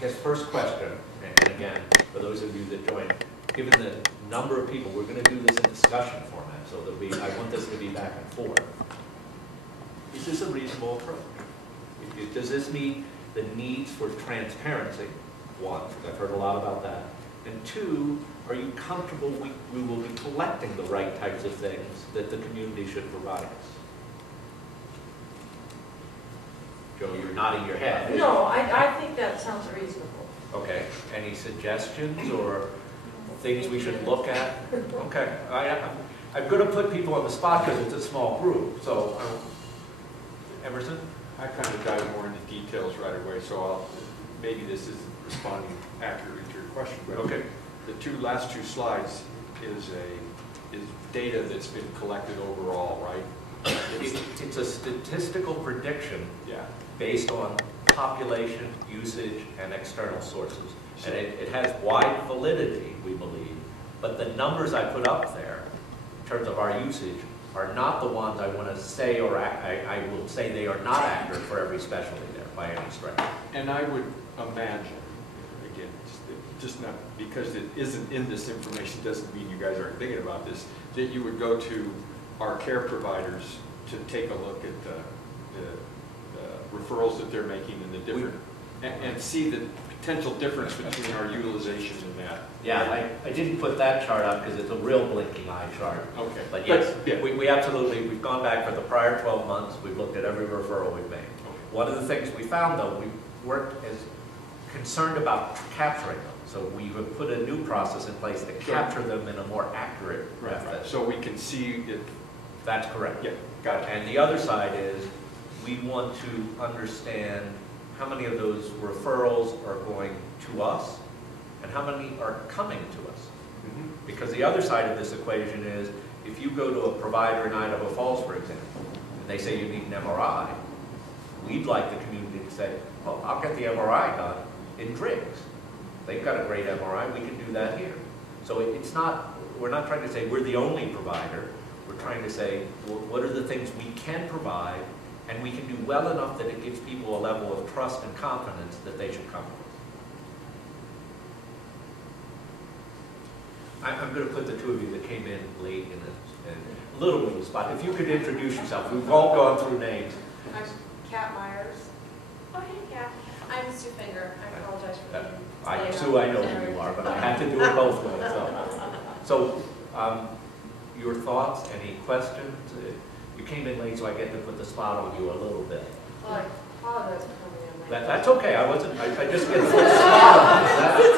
guess first question, and again, for those of you that joined, given the number of people, we're going to do this in discussion format, so there'll be, I want this to be back and forth. Is this a reasonable approach? Does this meet the needs for transparency? One, because I've heard a lot about that. And two, are you comfortable we will be collecting the right types of things that the community should provide us? Joe, you're nodding your head. No, I think that sounds reasonable. Okay. Any suggestions or things we should look at? Okay. I'm going to put people on the spot because it's a small group. So, Emerson? I kind of dive more into details right away, so maybe this isn't responding accurately to your question. But Okay. The last two slides is data that's been collected overall, right? It's a statistical prediction Yeah. based on population, usage, and external sources. And it has wide validity, we believe, but the numbers I put up there, in terms of our usage, are not the ones I want to say, or I will say they are not accurate for every specialty there, by any stretch. And I would imagine, again, just not because it isn't in this information doesn't mean you guys aren't thinking about this, that you would go to our care providers to take a look at the referrals that they're making and the different, and see the potential difference between our utilization and that. Yeah, I didn't put that chart up because it's a real blinking eye chart. Okay. But yes, yeah. we absolutely, we've gone back for the prior 12 months, we've looked at every referral we've made. Okay. One of the things we found, though, we weren't as concerned about capturing them. So we have put a new process in place to capture them in a more accurate method. So we can see it. That's correct. Yeah, got it. And the other side is, we want to understand how many of those referrals are going to us and how many are coming to us. Mm-hmm. Because the other side of this equation is, if you go to a provider in Idaho Falls, for example, and they say you need an MRI, we'd like the community to say, well, I'll get the MRI done in Driggs. They've got a great MRI, we can do that here. So it's not, we're not trying to say we're the only provider. We're trying to say, well, what are the things we can provide, and we can do well enough that it gives people a level of trust and confidence that they should come to us. I'm going to put the two of you that came in late in a little bit of a spot. If you could introduce yourself. We've all gone through names. I'm Kat Myers. Oh, hey, Kat. I'm Sue Finger. I apologize for being late. Sue, I know who you are, but I had to do it both ways. So your thoughts, any questions? You came in late, so I get to put the spot on you a little bit. Well, I apologize for coming in late. That's okay. I just get to put the spot on you.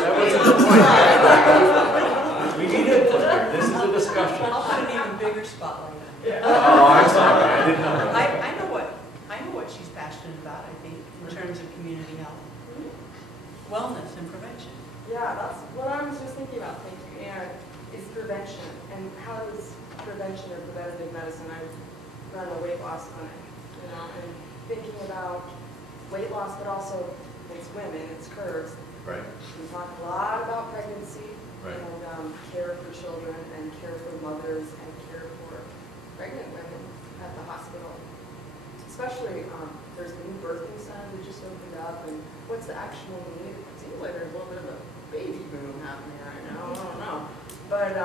That wasn't the point. We need input here. This is a discussion. I'll put an even bigger spotlight on you. Oh, I'm sorry. I didn't know. I know what she's passionate about, I think, in terms of community health, wellness and prevention. Yeah, that's what I was just thinking about. Thank you, Ann, is prevention. And how does prevention or preventative medicine, I run a weight loss clinic, you know, and thinking about weight loss, but also it's women, it's curves. Right. We talk a lot about pregnancy Right. and care for children and care for mothers and care for pregnant women at the hospital. Especially, there's the new birthing center that just opened up, and what's the actual need? It seems like there's a little bit of a baby boom happening right now. I don't know. But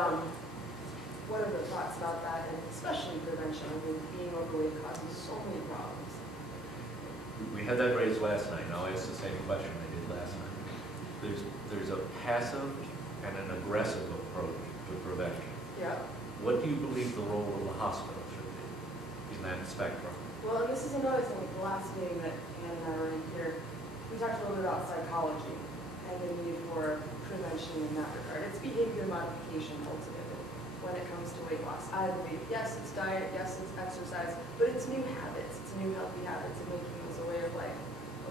what are the thoughts about that, and especially prevention? I mean, being overweight causes so many problems. We had that raised last night. Now I'll ask the same question I did last night. There's a passive and an aggressive approach to prevention. Yeah. What do you believe the role of the hospital should be in that spectrum? Well, and this is another thing, the last meeting that Ann and I were in here, we talked a little bit about psychology and the need for prevention in that regard. It's behavior modification ultimately when it comes to weight loss. I believe, yes, it's diet, yes, it's exercise, but it's new habits, it's new healthy habits and making those a way of life.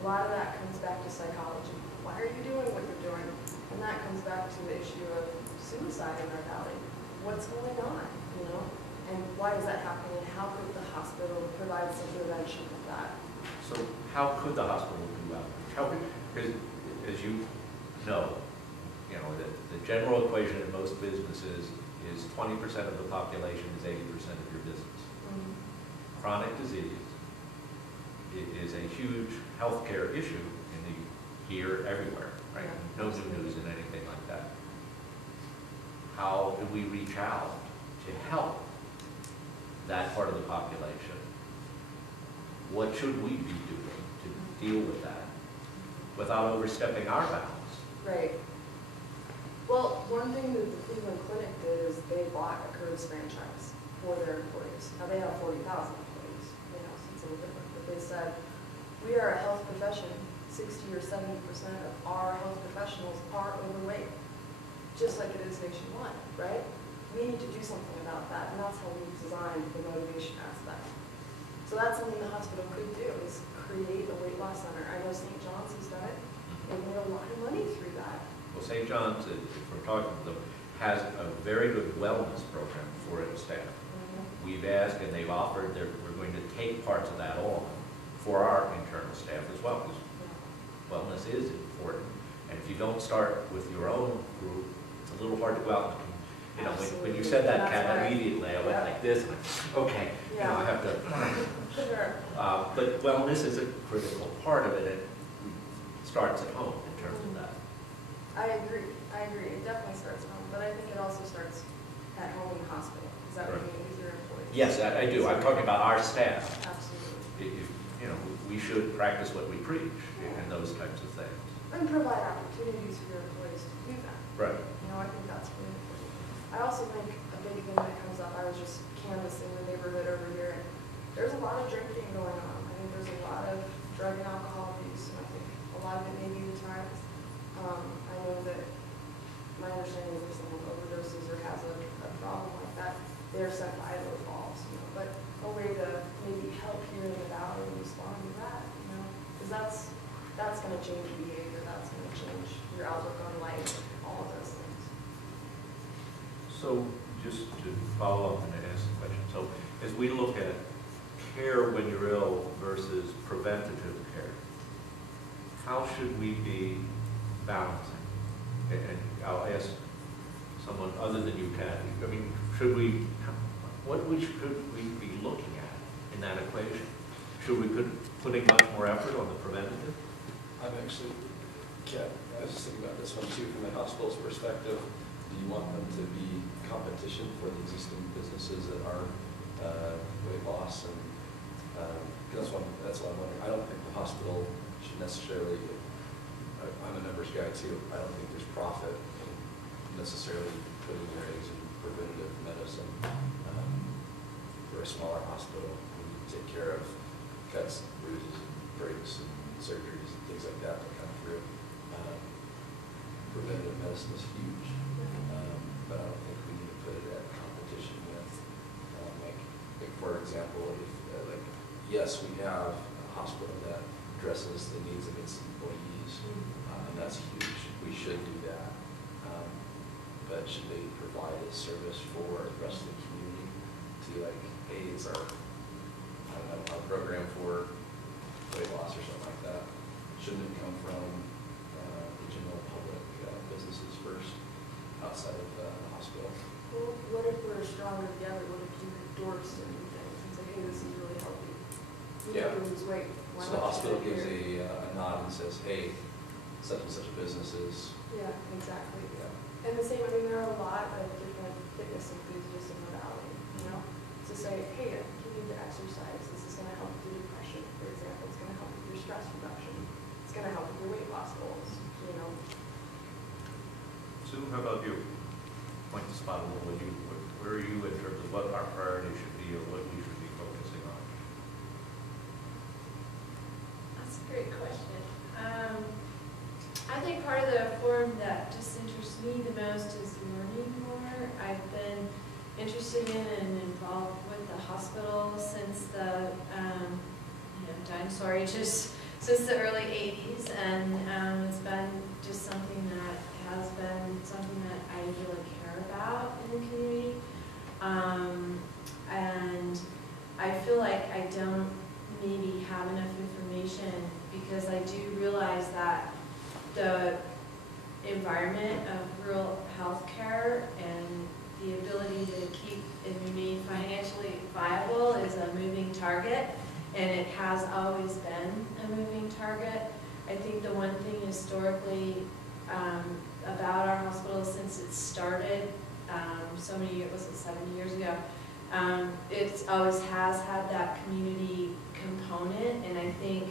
A lot of that comes back to psychology. Why are you doing what you're doing? And that comes back to the issue of suicide in our valley. What's going on, you know? And why is that happening, and how could the hospital provide some prevention of that? So how could the hospital do that? Because as you know, the general equation in most businesses is 20% of the population is 80% of your business. Mm-hmm. Chronic disease is a huge healthcare issue in the here, everywhere, right? Yeah. No new news in anything like that. How do we reach out to help that part of the population? What should we be doing to deal with that without overstepping our bounds? Right. Well, one thing that the Cleveland Clinic did is they bought a Curves franchise for their employees. Now, they have 40,000 employees, so it's a little different, but they said, we are a health profession, 60 or 70% of our health professionals are overweight, just like it is nationwide, right? We need to do something about that, and that's how we designed the motivation aspect. So that's something the hospital could do, is create a weight loss center. I know St. John's has done it. They made a lot of money through that. Well, St. John's, if we're talking to them, has a very good wellness program for its staff. We've asked and they've offered, we're going to take parts of that on for our internal staff as well, because wellness is important. And if you don't start with your own group, it's a little hard to go out and, you know, when you said that, Kat, immediately I went like this, okay, you know, I have to. Sure. But wellness is a critical part of it, and it starts at home in terms of that. I agree. It definitely starts at home, but I think it also starts at home in the hospital. Is that what you mean with your employees? Yes, I do. I'm talking about our staff. Absolutely. You know, we should practice what we preach and those types of things. And provide opportunities for your employees to do that. Right. You know, I think that's really important. I also think a big thing that comes up, I was just canvassing the neighborhood over here, and there's a lot of drinking going on. I think there's a lot of drug and alcohol abuse, and I think a lot of it may be the times. I know that my understanding is if someone overdoses or has a problem like that, they're sent to Idaho Falls, you know, but a way to maybe help here in the valley and respond to that, you know, because that's going to change behavior, that's going to change your outlook on life, all of those things. So just to follow up and ask the question, so as we look at care when you're ill versus preventative care, how should we be balancing? And I'll ask someone other than you, Kathy. I mean, should we be looking at in that equation? Should we be putting much more effort on the preventative? I'm actually, I was just thinking about this one too, from the hospital's perspective. Do you want them to be competition for the existing businesses that are weight loss? And that's what I'm wondering. I don't think the hospital should necessarily, I'm a numbers guy too, I don't think there's profit in necessarily putting your eggs in preventative medicine. For a smaller hospital, we need to take care of cuts, bruises, breaks, and surgeries, and things like that that come through. Preventative medicine is huge, but I don't think we need to put it at competition with, like for example, if yes, we have a hospital that addresses the needs of its employees, and that's huge. We should do that, but should they provide a service for the rest of the community to hey, it's our program for weight loss or something like that? Shouldn't it come from the general public businesses first, outside of the hospital? Well, what if we're stronger together? What if you endorse certain things and say, hey, this is really healthy? You need to lose weight. Why So the not hospital do it gives here? a nod and says, hey, such and such a business is, Yeah, exactly. yeah. And the same, I mean, there are a lot of different fitness enthusiasts in the valley, you know, to say, hey, you need to exercise. This is going to help with your depression, for example. It's going to help with your stress reduction. It's going to help with your weight loss goals, you know. Sue, how about you? Point the spot a little. Where are you in terms of what our priority should be or what we should be focusing on? That's a great question. I think part of the forum that just interests me the most is learning more. I've been interested in and involved with the hospital since the dinosaur ages, since the early 80s, and it's been just something that has been something that I really care about in the community. And I feel like I don't maybe have enough information, because I do realize that the environment of rural healthcare and the ability to keep and remain financially viable is a moving target, and it has always been a moving target. I think the one thing historically about our hospital since it started, so many years, was it 70 years ago, it always has had that community component, and I think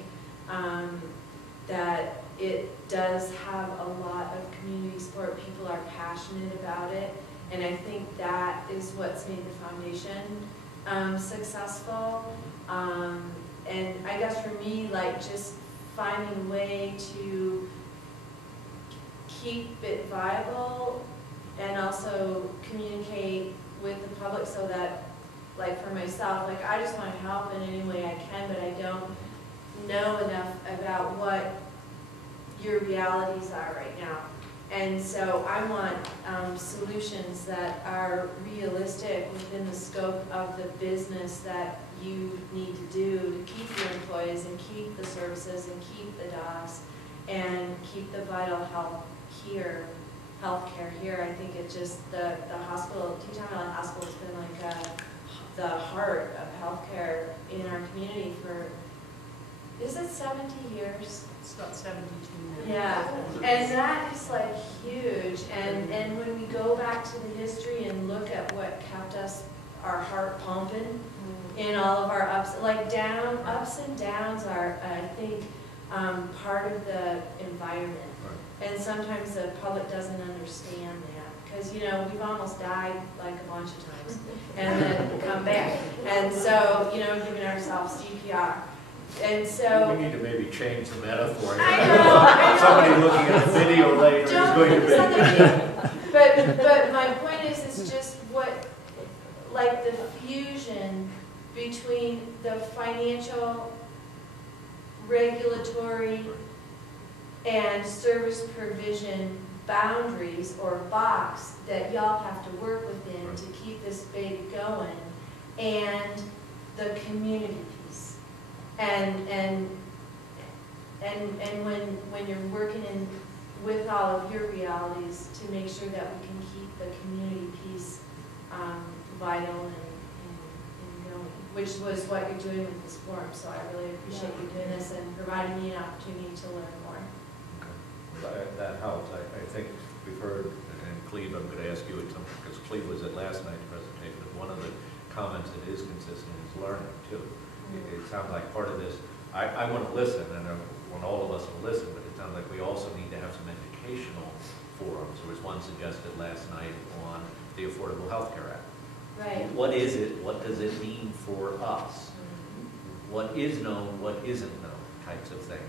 that it does have a lot of community support. People are passionate about it, and I think that is what's made the foundation successful. And I guess for me, like, just finding a way to keep it viable and also communicate with the public so that, like, for myself, like, I just want to help in any way I can, but I don't know enough about what your realities are right now. And so I want solutions that are realistic within the scope of the business that you need to do to keep your employees and keep the services and keep the dogs and keep the vital health here, healthcare here. I think it just, the hospital, Teton Valley Hospital has been like the heart of healthcare in our community for, is it 70 years? It's about 72 now. Yeah, and that is like huge, and when we go back to the history and look at what kept us, our heart pumping in all of our ups, like ups and downs are, I think, part of the environment. And sometimes the public doesn't understand that, because, you know, we've almost died like a bunch of times, and then come back. And so, you know, giving ourselves CPR. And so We need to maybe change the metaphor. I know. Somebody looking at the video later is Don't going to focus on be. the video. But my point is, it's just what, like the fusion between the financial, regulatory, and service provision boundaries or box that y'all have to work within to keep this baby going, and the community piece. And when you're working in with all of your realities to make sure that we can keep the community piece vital and going, which was what you're doing with this forum. So I really appreciate you doing this and providing me an opportunity to learn more. That helps. I think we've heard, and Cleve, I'm going to ask you, because Cleve was at last night's presentation, one of the comments that is consistent is learning too. It sounds like part of this, I want to listen, and I want all of us to listen, but it sounds like we also need to have some educational forums. There was one suggested last night on the Affordable Health Care Act. Right. What is it? What does it mean for us? What is known, what isn't known, types of things,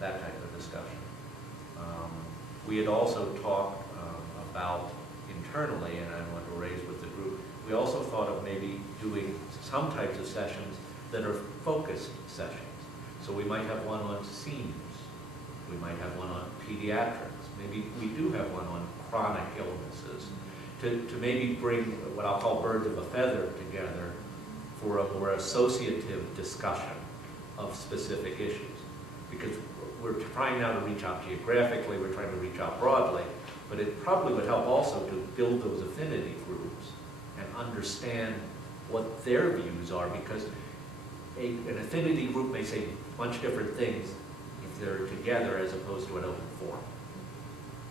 that type of discussion. We had also talked about internally, and I want to raise with the group, we also thought of maybe doing some types of sessions that are focused sessions. So we might have one on seniors. We might have one on pediatrics. Maybe we do have one on chronic illnesses. To maybe bring what I'll call birds of a feather together for a more associative discussion of specific issues. Because we're trying now to reach out geographically, we're trying to reach out broadly, but it probably would help also to build those affinity groups and understand what their views are, because an affinity group may say a bunch of different things if they're together as opposed to an open forum.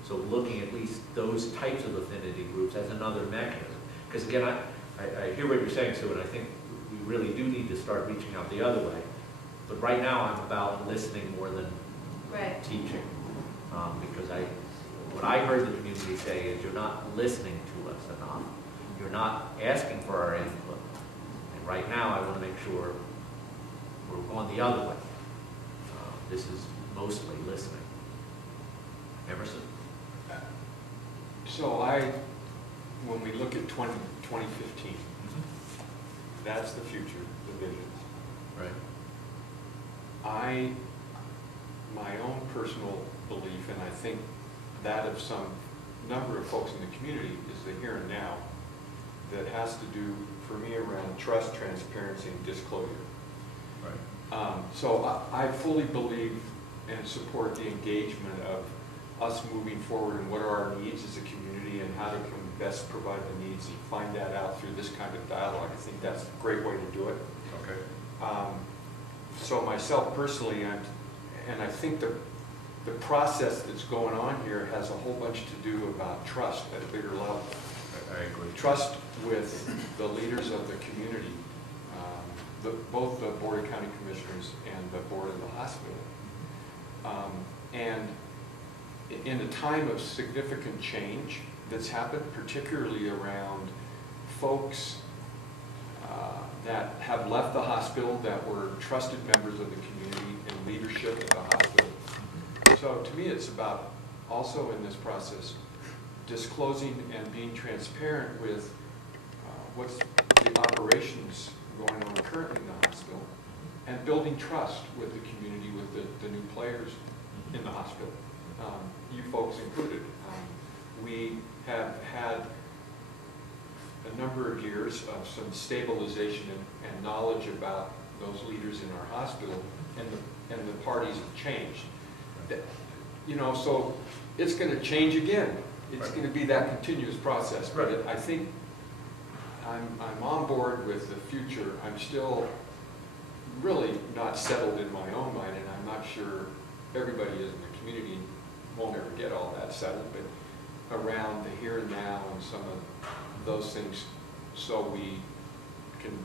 So looking at least those types of affinity groups as another mechanism. Because again, I hear what you're saying, Sue, and I think we really do need to start reaching out the other way. But right now I'm about listening more than teaching. Because what I heard the community say is you're not listening to us enough. You're not asking for our input. And right now I want to make sure we're going the other way. This is mostly listening. Emerson? So when we look at 2015, that's the future, the visions. Right. My own personal belief, and I think that of some number of folks in the community, is the here and now that has to do, for me, around trust, transparency, and disclosure. Right. So I fully believe and support the engagement of us moving forward and what are our needs as a community and how to best provide the needs and find that out through this kind of dialogue. I think that's a great way to do it. Okay. So myself personally, And I think the process that's going on here has a whole bunch to do about trust at a bigger level. I agree. Trust with the leaders of the community, both the Board of County Commissioners and the Board of the hospital. And in a time of significant change that's happened, particularly around folks that have left the hospital, that were trusted members of the community and leadership at the hospital. So to me, it's about also in this process disclosing and being transparent with what's the operations going on currently in the hospital, and building trust with the community, with the new players in the hospital, you folks included. We have had a number of years of some stabilization and knowledge about those leaders in our hospital, and the parties have changed. You know, so it's going to change again. It's going to be that continuous process. But I think I'm on board with the future. I'm still really not settled in my own mind, and I'm not sure everybody is in the community won't ever get all that settled, but around the here and now and some of those things, so we can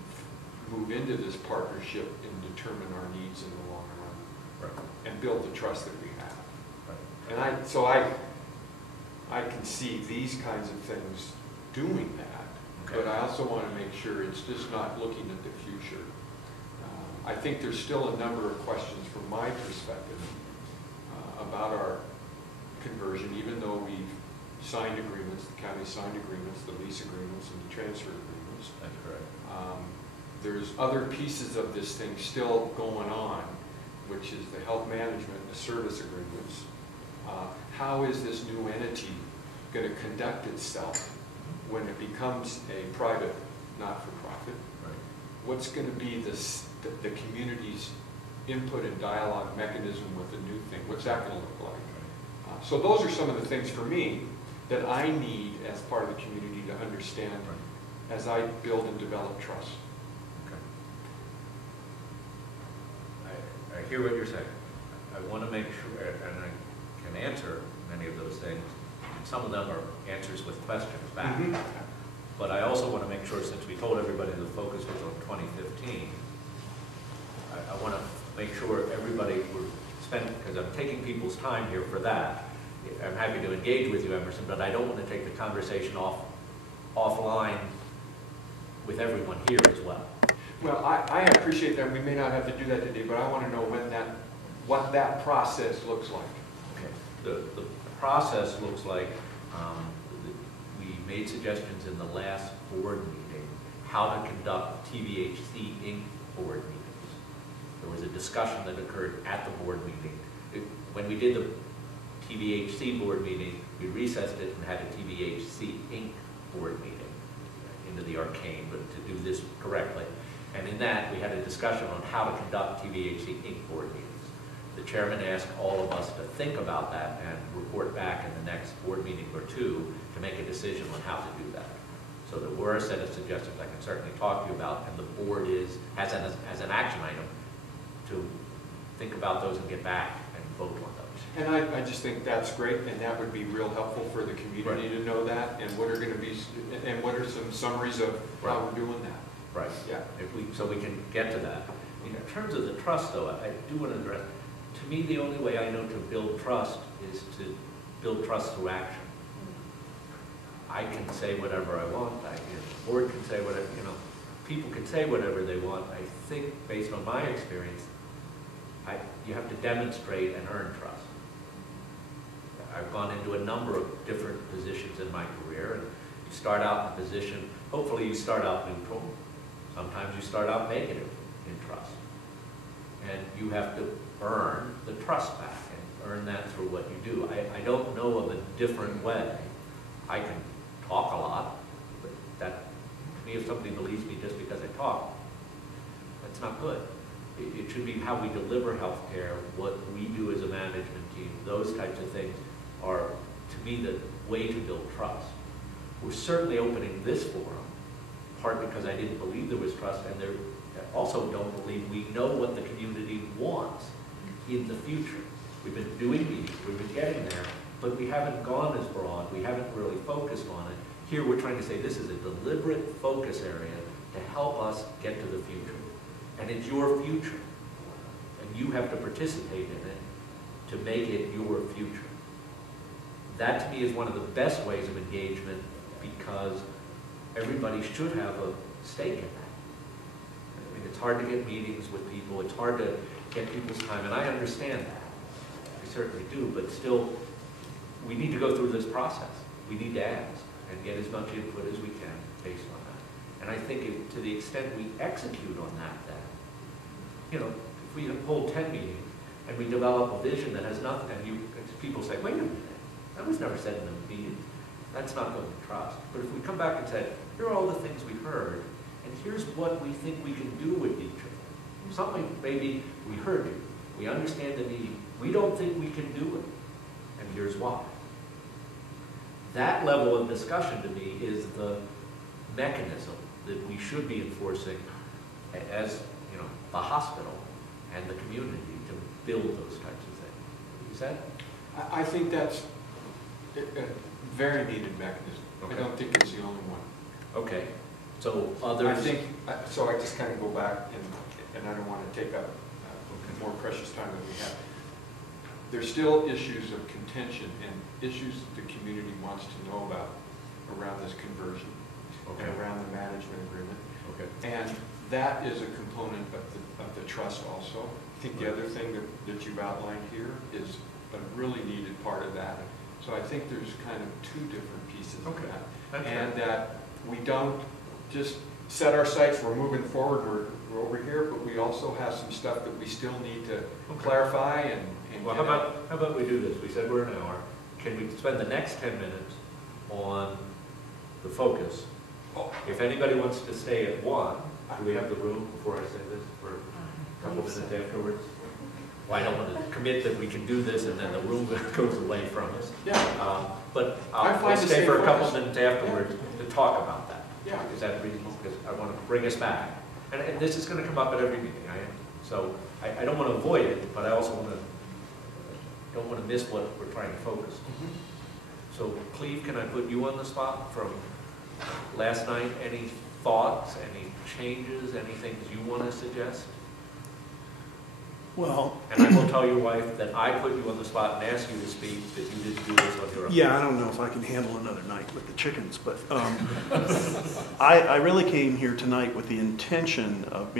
move into this partnership and determine our needs in the long run, and build the trust that we have. And so I can see these kinds of things doing that, but I also want to make sure it's just not looking at the future. I think there's still a number of questions from my perspective about our conversion, even though we've signed agreements, the county signed agreements, the lease agreements, and the transfer agreements. That's correct. There's other pieces of this thing still going on, which is the health management, the service agreements. How is this new entity going to conduct itself when it becomes a private, not-for-profit? Right. What's going to be the community's input and dialogue mechanism with the new thing? What's that going to look like? So those are some of the things for me that I need as part of the community to understand as I build and develop trust. I hear what you're saying. I want to make sure, and I can answer many of those things. And some of them are answers with questions back. But I also want to make sure, since we told everybody the focus was on 2015, I want to make sure everybody would spend, because I'm taking people's time here for that. I'm happy to engage with you, Emerson, but I don't want to take the conversation offline with everyone here as well. Well, I appreciate that. We may not have to do that today, but I want to know what that process looks like. Okay. The process looks like we made suggestions in the last board meeting how to conduct TVHC Inc. board meetings. There was a discussion that occurred at the board meeting. When we did the TVHC board meeting, we recessed it and had a TVHC Inc. board meeting into the arcane, but to do this correctly. And in that, we had a discussion on how to conduct TVHC Inc. board meetings. The chairman asked all of us to think about that and report back in the next board meeting or two to make a decision on how to do that. So there were a set of suggestions I can certainly talk to you about, and the board has an action item to think about those and get back and vote on those. And I just think that's great, and that would be real helpful for the community to know that, and what are going to be, and what are some summaries of how we're doing that. Right. Yeah. So we can get to that. In terms of the trust, though, I do want to address, to me, the only way I know to build trust is to build trust through action. I can say whatever I want. The board can say whatever, people can say whatever they want. I think, based on my experience, you have to demonstrate and earn trust. I've gone into a number of different positions in my career, and you start out in a position, hopefully you start out neutral. Sometimes you start out negative in trust. And you have to earn the trust back and earn that through what you do. I don't know of a different way. I can talk a lot, but that, to me, if somebody believes me just because I talk, that's not good. It should be how we deliver health care, what we do as a management team, those types of things are, to me, the way to build trust. We're certainly opening this forum, part because I didn't believe there was trust, and I also don't believe we know what the community wants. in the future. We've been doing meetings, we've been getting there, but we haven't gone as broad, we haven't really focused on it. Here, we're trying to say this is a deliberate focus area to help us get to the future. And it's your future. And you have to participate in it to make it your future. That, to me, is one of the best ways of engagement, because everybody should have a stake in that. I mean, it's hard to get meetings with people, it's hard to get people's time, and I understand that. I certainly do, but still, we need to go through this process. We need to ask and get as much input as we can based on that. And I think to the extent we execute on that, then, you know, if we hold 10 meetings and we develop a vision that has nothing, and people say, wait a minute, that was never said in the meeting, that's not building trust. But if we come back and say, here are all the things we heard, and here's what we think we can do with each of them. Something, maybe we heard you, we understand the need, we don't think we can do it, and here's why. That level of discussion to me is the mechanism that we should be enforcing as, you know, the hospital and the community to build those types of things. Is that? I think that's a very needed mechanism. Okay. I don't think it's the only one. Okay. So others? I think, so I just kind of go back, and I don't want to take up more precious time than we have. There's still issues of contention and issues that the community wants to know about around this conversion, Okay. and around the management agreement. Okay. And that is a component of the trust also. I think the other thing that you've outlined here is a really needed part of that. So I think there's kind of two different pieces of Okay. that. Okay. And that we don't just set our sights, we're moving forward, we're over here, but we also have some stuff that we still need to clarify and Well, how about we do this? We said we're an hour. Can we spend the next 10 minutes on the focus? If anybody wants to stay at 1, do we have the room before I say this for a couple minutes afterwards? Well, I don't want to commit that we can do this and then the room goes away from us. Yeah. But I I'll find the stay same for a couple focus. minutes afterwards to talk about that. Yeah. Is that reasonable? Because I want to bring us back. And this is going to come up at every meeting. So I don't want to avoid it, but I also don't want to miss what we're trying to focus on. So Cleve, can I put you on the spot from last night? Any thoughts, any changes, any things you want to suggest? Well, And I will tell your wife that I put you on the spot and asked you to speak, that you didn't do this on your own. yeah, I don't know if I can handle another night with the chickens, but I really came here tonight with the intention of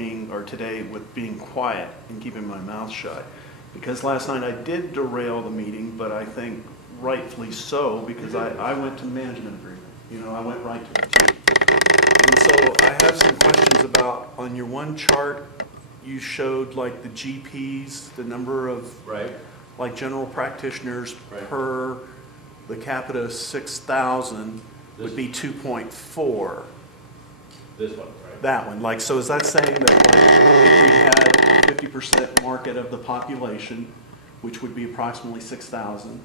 today with being quiet and keeping my mouth shut. Because last night I did derail the meeting, but I think rightfully so, because I went to the management agreement. You know, I went right to the T. And so I have some questions about, on your one chart, you showed like the GPs, the number of Right? like general practitioners Right. per the capita 6,000 would be 2.4. This one, right? That one, like, so is that saying that like if we had a 50% market of the population, which would be approximately 6,000,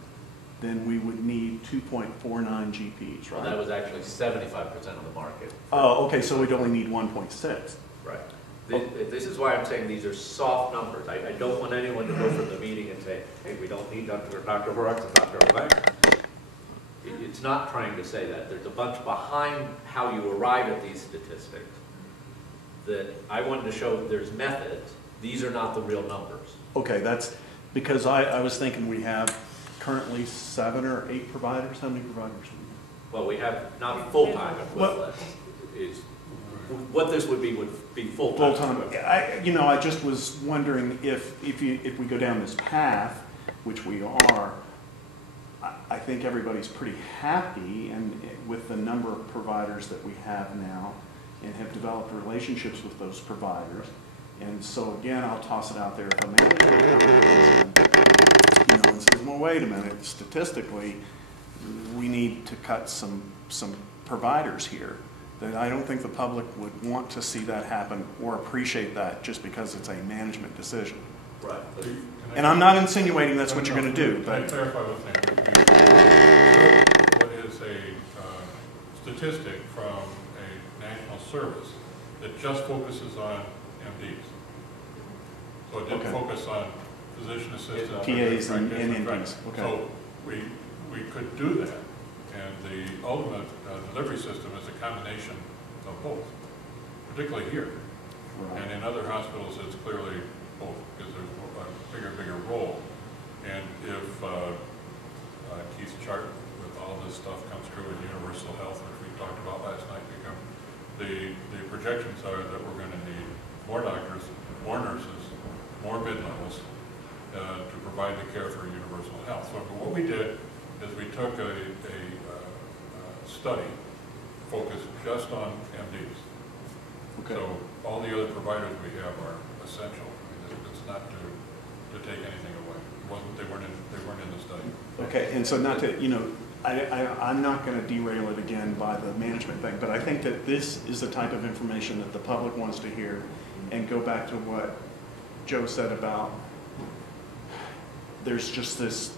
then we would need 2.49 GPs, Well, right? that was actually 75% of the market. Oh, okay, so we'd only need 1.6. Right. This is why I'm saying these are soft numbers. I don't want anyone to go from the meeting and say, hey, we don't need Dr. Horrocks and Dr. O'Leary. It's not trying to say that. There's a bunch behind how you arrive at these statistics that I wanted to show that there's methods. These are not the real numbers. Okay, that's because I was thinking we have currently 7 or 8 providers. How many providers do we have? Well, we have not full-time equivalents. What this would be full-time. Full-time. I just was wondering if we go down this path, which we are, I think everybody's pretty happy and with the number of providers that we have now and have developed relationships with those providers. And so again, I'll toss it out there if a manager and says, well, wait a minute, statistically, we need to cut some providers here. That I don't think the public would want to see that happen or appreciate that just because it's a management decision. Right. And I'm not insinuating that's what you're going to do, Can I but clarify one thing? What is a statistic from a national service that just focuses on MDs? So it didn't Okay. focus on physician assistant. PAs and practitioner, NPs, okay. So we could do that, and the ultimate delivery system is a combination of both, particularly here. Right. And in other hospitals, it's clearly both, because there's a bigger role. And if Keith's chart with all this stuff comes true in universal health, which we talked about last night, the projections are that we're going to need more doctors, more nurses, more bed levels to provide the care for universal health. So what we did is we took a study focused just on MDs. Okay. So all the other providers we have are essential. I mean, it's not to take anything away. They weren't in the study. Okay, and so not to, you know, I'm not going to derail it again by the management thing, but I think that this is the type of information that the public wants to hear. And go back to what Joe said about there's just this,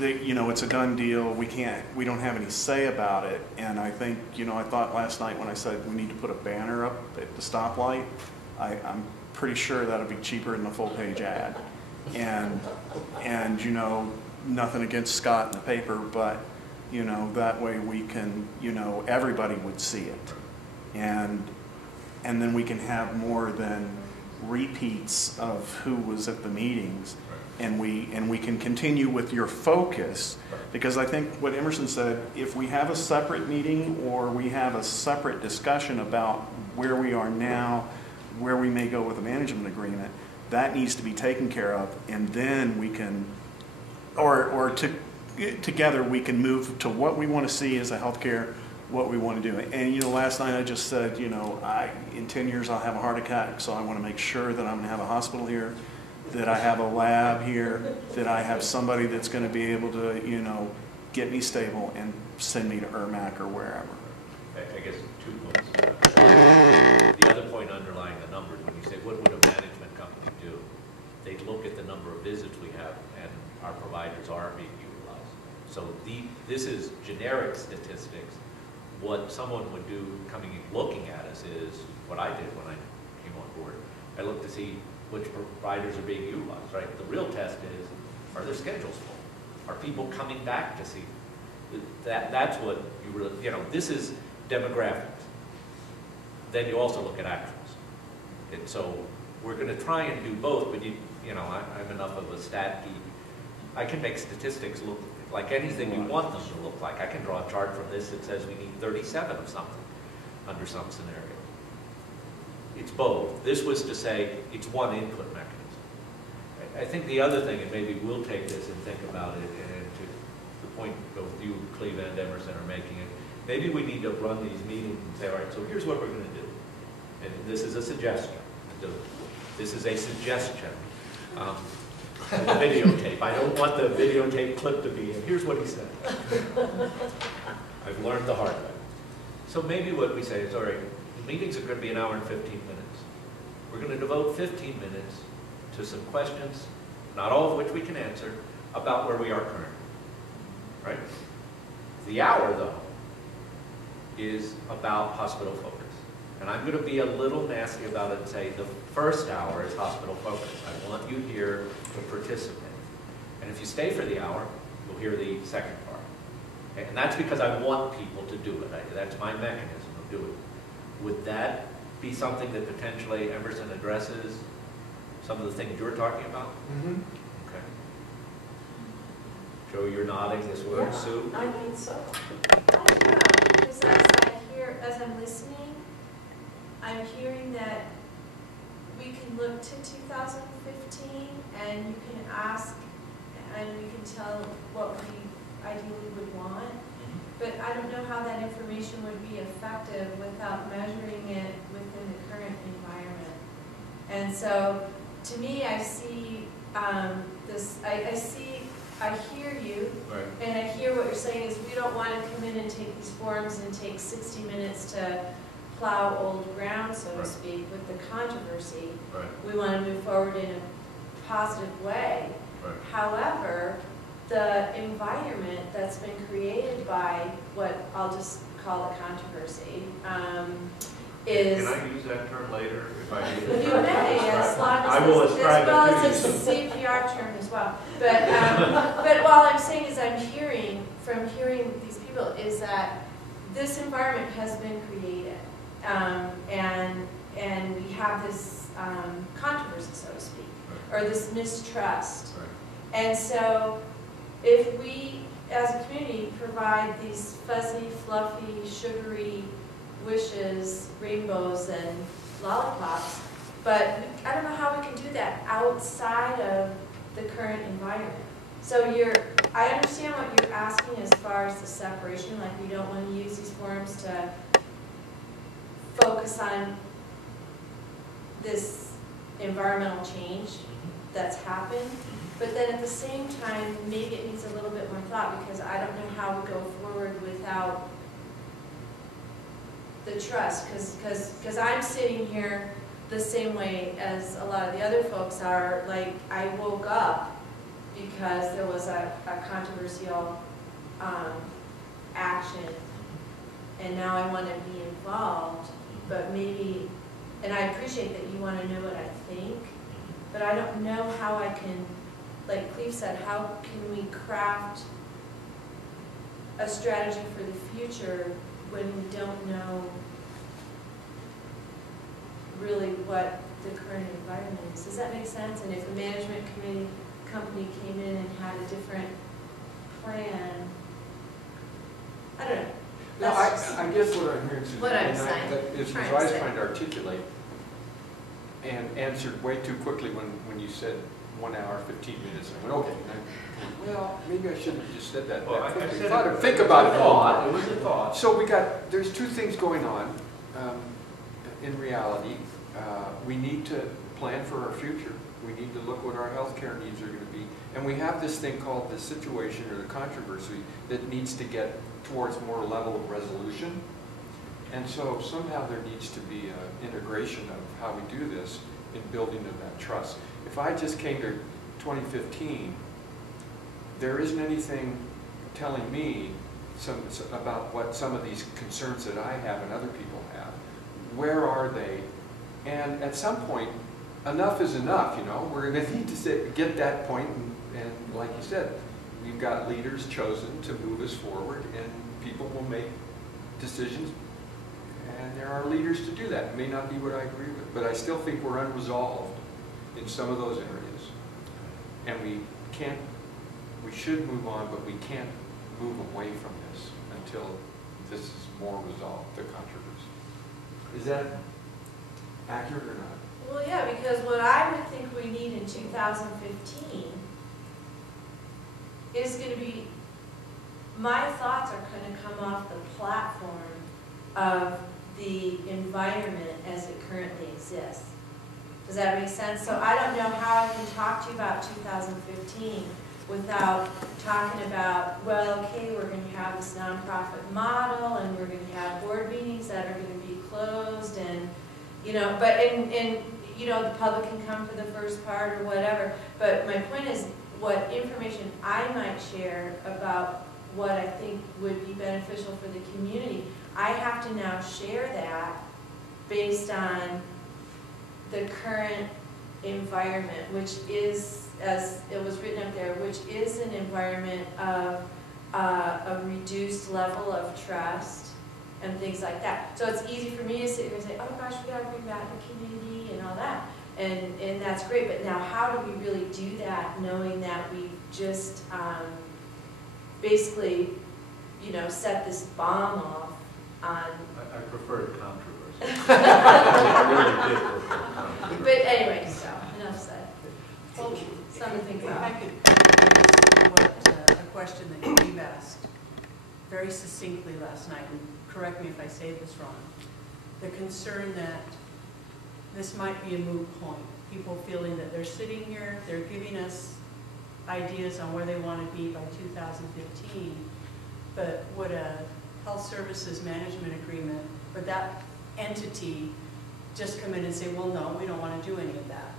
you know, it's a done deal. We don't have any say about it. And I think, you know, I thought last night when I said we need to put a banner up at the stoplight, I'm pretty sure that'll be cheaper than a full-page ad. And you know, nothing against Scott in the paper, but you know, that way we can, you know, everybody would see it, and then we can have more than repeats of who was at the meetings, and we can continue with your focus, because I think what Emerson said, if we have a separate meeting or we have a separate discussion about where we are now, where we may go with a management agreement, that needs to be taken care of, and then we can, together we can move to what we want to see as a healthcare, what we want to do. And you know, last night I just said, you know, in 10 years I'll have a heart attack, so I want to make sure that I'm going to have a hospital here, that I have a lab here, that I have somebody that's going to be able to, you know, get me stable and send me to Ermac or wherever. I guess 2 points. The other point underlying the numbers, when you say, what would a management company do? They'd look at the number of visits we have, and our providers are being utilized. So this is generic statistics. What someone would do coming and looking at us is what I did when I came on board. I looked to see which providers are being utilized, right? The real test is, are their schedules full? Are people coming back to see? That's what you really, you know, this is demographics. Then you also look at actuals. And so we're going to try and do both, but you know, I'm enough of a stat geek. I can make statistics look like anything you want them to look like. I can draw a chart from this that says we need 37 of something under some scenario. It's both. This was to say it's one input mechanism. I think the other thing, and maybe we'll take this and think about it, and to the point both you, Cleve, and Emerson are making it, maybe we need to run these meetings and say, all right, so here's what we're going to do. And this is a suggestion. This is a suggestion. The videotape. I don't want the videotape clip to be in. Here's what he said. I've learned the hard way. So maybe what we say is, all right, the meetings are going to be 1 hour and 15 minutes. We're going to devote 15 minutes to some questions, not all of which we can answer, about where we are currently. Right? The hour, though, is about hospital focus. And I'm going to be a little nasty about it and say the first hour is hospital focus. I want you here to participate. And if you stay for the hour, you'll hear the second part. And that's because I want people to do it. That's my mechanism of doing it. Would that be something that potentially Emerson addresses some of the things you're talking about? Mm-hmm. Okay. Joe, you're nodding this word. Yeah, Sue? I think so. I don't know, because as I'm listening, I'm hearing that we can look to 2015 and you can ask and we can tell what we ideally would want. But I don't know how that information would be effective without measuring it within the current environment. And so, to me, I see I hear you, Right. and I hear what you're saying is we don't want to come in and take these forms and take 60 minutes to plow old ground, so to Right. speak, with the controversy. Right. We want to move forward in a positive way. Right. However, the environment that's been created by what I'll just call the controversy is. Can I use that term later if I need You to? may, as long I will as, ascribe well it as to a CPR term as well. But all I'm saying is I'm hearing, from hearing these people, is that this environment has been created. And we have this controversy, so to speak, or this mistrust. Right. And so if we, as a community, provide these fuzzy, fluffy, sugary wishes, rainbows, and lollipops, but I don't know how we can do that outside of the current environment. So I understand what you're asking as far as the separation, like we don't want to use these forums to focus on this environmental change that's happened. But then at the same time, maybe it needs a little bit more thought, because I don't know how we go forward without the trust, because I'm sitting here the same way as a lot of the other folks are. Like, I woke up because there was a controversial action, and now I want to be involved, but maybe, and I appreciate that you want to know what I think, but I don't know how I can, like Cleve said, how can we craft a strategy for the future when we don't know really what the current environment is? Does that make sense? And if a management company came in and had a different plan, I don't know. No, I guess what I'm hearing, Susan, What I'm and saying, is trying what I to was say. trying to articulate, and answered way too quickly when you said 1 hour, 15 minutes. I went, okay. And well, maybe I shouldn't have just said that. Well, I quickly. said Think about it. It was a thought. So there's two things going on. In reality, we need to plan for our future. We need to look what our healthcare needs are going to be. And we have this thing called the situation or the controversy that needs to get towards more level of resolution. And so somehow there needs to be an integration of how we do this in building of that trust. If I just came to 2015, there isn't anything telling me about what some of these concerns that I have and other people have. Where are they? And at some point, enough is enough, you know. We're going to need to get that point, and like you said, we've got leaders chosen to move us forward, and people will make decisions, and there are leaders to do that. It may not be what I agree with, but I still think we're unresolved in some of those areas. And we should move on, but we can't move away from this until this is more resolved, the controversy. Is that accurate or not? Well, yeah, because what I would think we need in 2015 is going to be, my thoughts are going to come off the platform of the environment as it currently exists. Does that make sense? So I don't know how I can talk to you about 2015 without talking about, well, okay, we're going to have this nonprofit model, and we're going to have board meetings that are going to be closed, and you know, but you know, the public can come for the first part or whatever. But my point is, what information I might share about what I think would be beneficial for the community, I have to now share that based on the current environment, which is, as it was written up there, which is an environment of a reduced level of trust and things like that. So it's easy for me to sit here and say, oh gosh, we gotta bring back the community and all that. And that's great, but now how do we really do that knowing that we've just basically, you know, set this bomb off on... I prefer controversy. I really did prefer controversy. But anyway, so, enough said. Well, Something to think if I about. could address what, a question that Steve asked very succinctly last night, and correct me if I say this wrong. The concern that this might be a moot point. People feeling that they're sitting here, they're giving us ideas on where they want to be by 2015, but would a health services management agreement, would that entity just come in and say, well, no, we don't want to do any of that?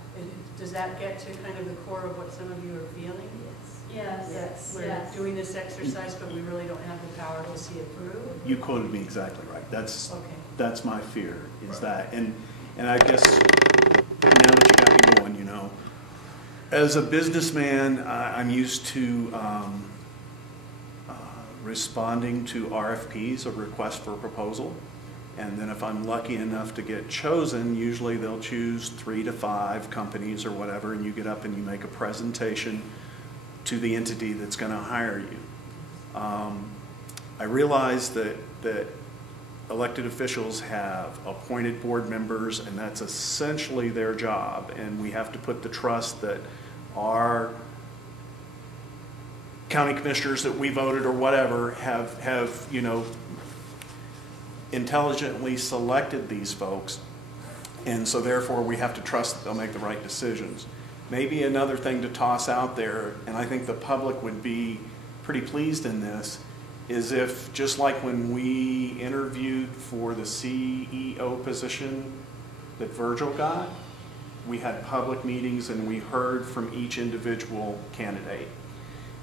Does that get to kind of the core of what some of you are feeling? Yes. Yes, We're yes. doing this exercise, but we really don't have the power to see it through? You quoted me exactly right. Okay. That's my fear, is Right. that, and I guess now that you got me going, you know, as a businessman, I'm used to responding to RFPs, a request for a proposal. And then if I'm lucky enough to get chosen, usually they'll choose 3 to 5 companies or whatever, and you get up and you make a presentation to the entity that's going to hire you. I realize that elected officials have appointed board members, and that's essentially their job, and we have to put the trust that our county commissioners that we voted or whatever have you know, intelligently selected these folks, and so therefore we have to trust that they'll make the right decisions. Maybe another thing to toss out there, and I think the public would be pretty pleased in this, is if, just like when we interviewed for the CEO position that Virgil got, we had public meetings and we heard from each individual candidate.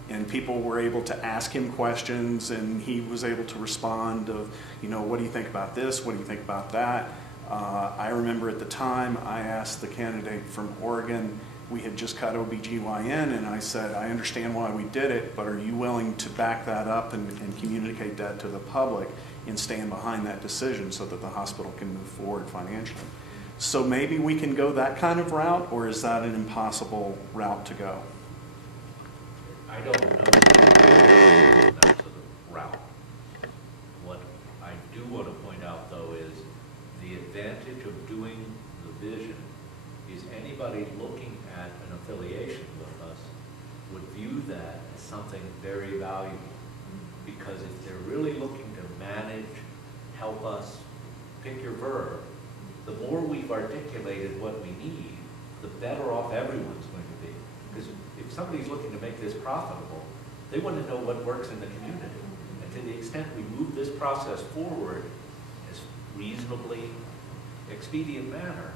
And people were able to ask him questions, and he was able to respond of, you know, what do you think about this? What do you think about that? I remember at the time I asked the candidate from Oregon, we had just cut OBGYN, and I said, I understand why we did it, but are you willing to back that up and communicate that to the public and stand behind that decision so that the hospital can move forward financially? So maybe we can go that kind of route, or is that an impossible route to go? I don't know that's the route. What I do want to point out, though, is the advantage of doing the vision is anybody looking at an affiliation with us would view that as something very valuable. Because if they're really looking to manage, help us, pick your verb, the more we've articulated what we need, the better off everyone's going to be. Because if somebody's looking to make this profitable, they want to know what works in the community. And to the extent we move this process forward as reasonably expedient manner,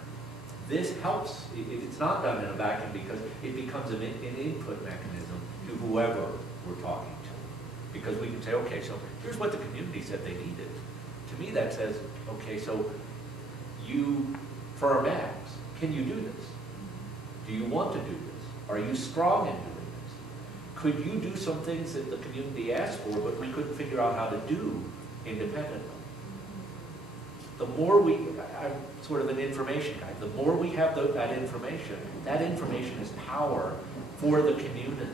this helps. It's not done in a vacuum because it becomes an input mechanism to whoever we're talking to. Because we can say, okay, so here's what the community said they needed. To me, that says, okay, so you, firm X, can you do this? Do you want to do this? Are you strong in doing this? Could you do some things that the community asked for, but we couldn't figure out how to do independently? The more I'm sort of an information guy, the more we have that information is power for the community.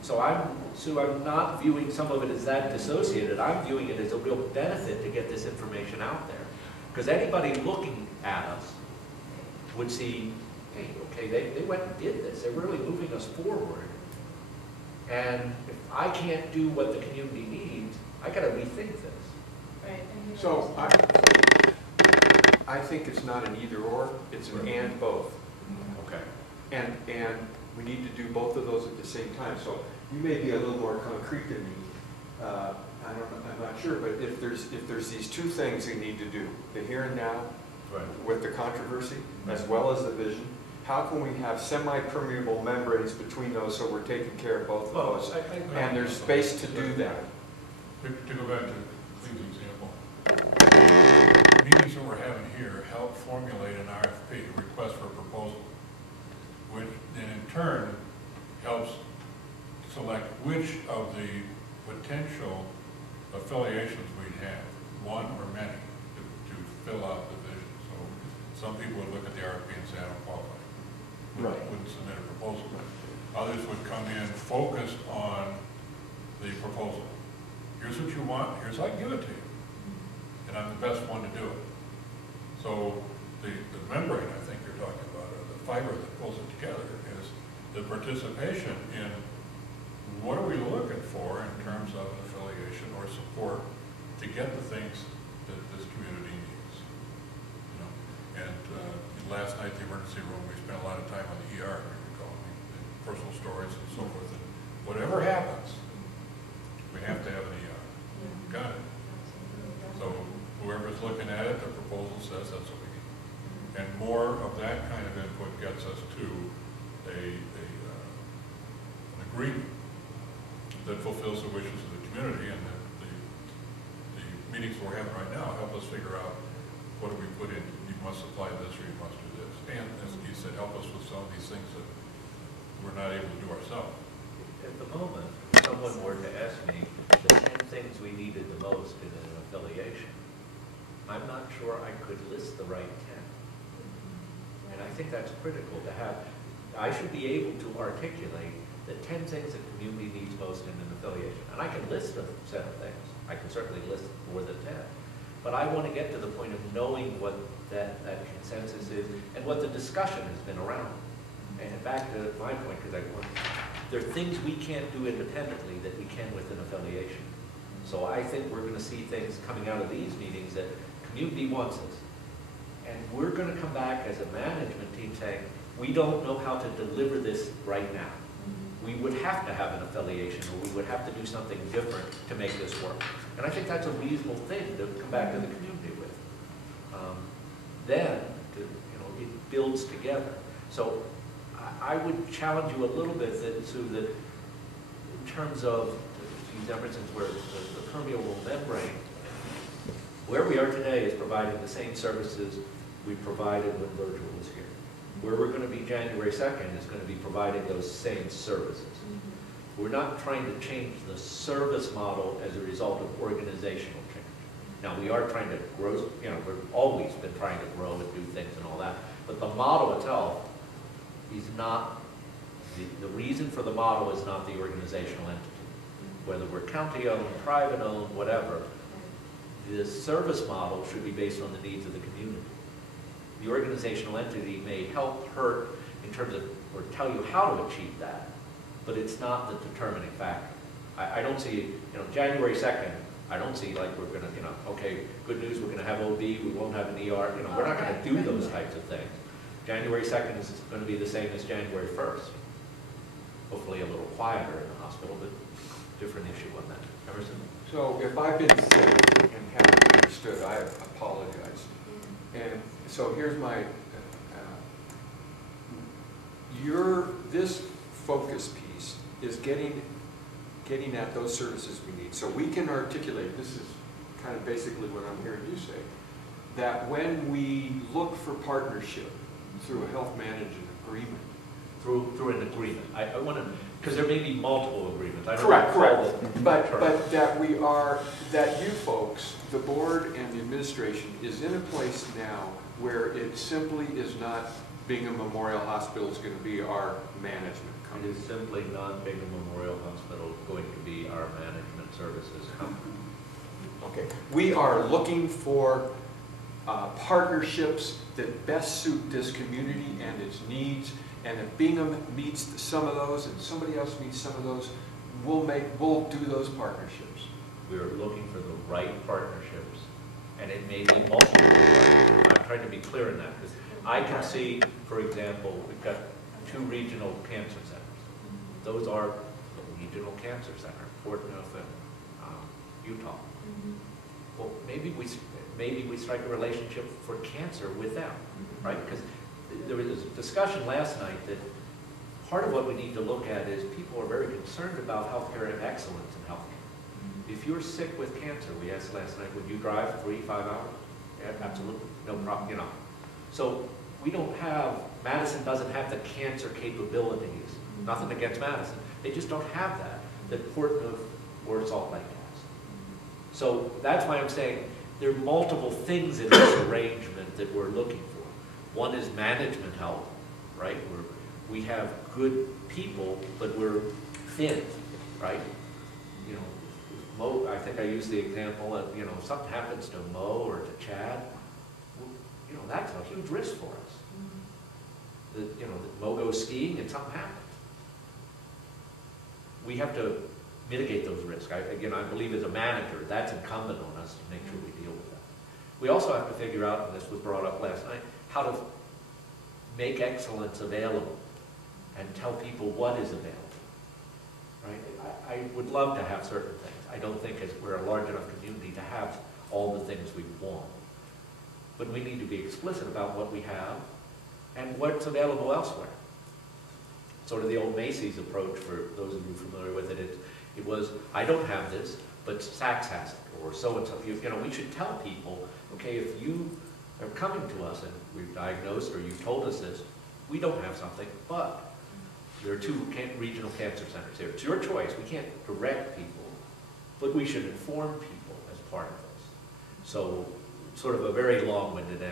So I'm not viewing some of it as that dissociated. I'm viewing it as a real benefit to get this information out there. Because anybody looking at us would see, hey, okay, they went and did this. They're really moving us forward. And if I can't do what the community needs, I got to rethink this. Right. And So I think it's not an either or, it's an and both. Okay. And we need to do both of those at the same time. So you may be a little more concrete than me. I don't know, I'm not sure, but if there's these two things we need to do, the here and now Right. with the controversy as well as the vision, how can we have semi-permeable membranes between those so we're taking care of both of those? And there's space to do that. To go back to Cleve's example, meetings that we're having here help formulate an RFP, a request for a proposal, which then in turn helps select which of the potential affiliations we'd have, one or many, to fill out the vision. So some people would look at the RFP and say, I don't qualify. Wouldn't submit a proposal. Others would come in focused on the proposal. Here's what you want, here's how I give it to you. And I'm the best one to do it. So the membrane I think you're talking about, or the fiber that pulls it together, is the participation in what are we looking for in terms of an affiliation or support to get the things that this community needs. You know? And last night, the emergency room, we spent a lot of time on the ER, if you recall, and personal stories and so forth. And whatever happens, we have to have an ER. Got it. So whoever's looking at it, the proposal says that's what we need. And more of that kind of input gets us to a agreement that fulfills the wishes of the community, and that the meetings we're having right now help us figure out what do we put in. You must apply this or you must do this. And as Keith said, help us with some of these things that we're not able to do ourselves. At the moment, if someone were to ask me the 10 things we needed the most in an affiliation, I'm not sure I could list the right 10. And I think that's critical to have. I should be able to articulate the 10 things the community needs most in an affiliation. And I can list a set of things. I can certainly list more than 10. But I want to get to the point of knowing what that consensus is and what the discussion has been around. And back to my point, because there are things we can't do independently that we can with an affiliation. So I think we're going to see things coming out of these meetings that community wants us. And we're going to come back as a management team saying, we don't know how to deliver this right now. We would have to have an affiliation, or we would have to do something different to make this work. And I think that's a reasonable thing to come back to the community with. Then, it builds together. So I would challenge you a little bit, Sue, that in terms of, for instance, where the permeable membrane, where we are today is providing the same services we provided when Virgil was here. Where we're going to be January 2nd is going to be providing those same services. We're not trying to change the service model as a result of organizational change. Now, we are trying to grow, we've always been trying to grow and do things and all that, but the model itself is not, the reason for the model is not the organizational entity. Whether we're county-owned, private-owned, whatever, the service model should be based on the needs of the community. The organizational entity may help hurt in terms of, or tell you how to achieve that, but it's not the determining factor. I don't see, January 2nd, I don't see like we're going to, okay, good news, we're going to have OB, we won't have an ER, we're not going to do those types of things. January 2nd is going to be the same as January 1st. Hopefully a little quieter in the hospital, but different issue on that. Emerson? So if I've been sick and haven't understood, I apologize. And so here's my, this focus piece is getting at those services we need. So we can articulate, this is kind of basically what I'm hearing you say, that when we look for partnership through a health management agreement. Through an agreement. I want to, because there may be multiple agreements. I don't Correct. But But that you folks, the board and the administration, is in a place now where it simply is not Bingham Memorial Hospital is going to be our management it company. is simply not Bingham Memorial Hospital going to be our management services company. Okay. We are looking for partnerships that best suit this community and its needs. And if Bingham meets some of those and somebody else meets some of those, we'll do those partnerships. We are looking for the right partnerships, and it may be multiple partnerships. I'm trying to be clear in that, because I can see, for example, we've got 2 regional cancer centers. Those are the regional cancer center, Fort Smith and Utah. Well, maybe we strike a relationship for cancer with them, right? Because there was a discussion last night that part of what we need to look at is people are very concerned about healthcare and excellence in healthcare. If you're sick with cancer, we asked last night, would you drive 3-5 hours? Yeah, absolutely, no problem, So we don't have, Madison doesn't have the cancer capabilities. Nothing against Madison. They just don't have that Portsmouth or Salt Lake has. So that's why I'm saying there are multiple things in this arrangement that we're looking for. One is management help, right? We have good people, but we're thin, right? Mo, I think I used the example of, if something happens to Mo or to Chad, that's a huge risk for us. That Mo goes skiing and something happens. We have to mitigate those risks. I believe as a manager, that's incumbent on us to make sure we deal with that. We also have to figure out, and this was brought up last night, how to make excellence available and tell people what is available, right? I would love to have certain things. I don't think we're a large enough community to have all the things we want. But we need to be explicit about what we have and what's available elsewhere. sort of the old Macy's approach, for those of you familiar with it. It was, I don't have this, but Saks has it, or so-and-so. You know, we should tell people, okay, if you are coming to us and we've diagnosed or you've told us this, we don't have something, but there are 2 regional cancer centers here. It's your choice. We can't direct people, but we should inform people as part of this. So, sort of a very long-winded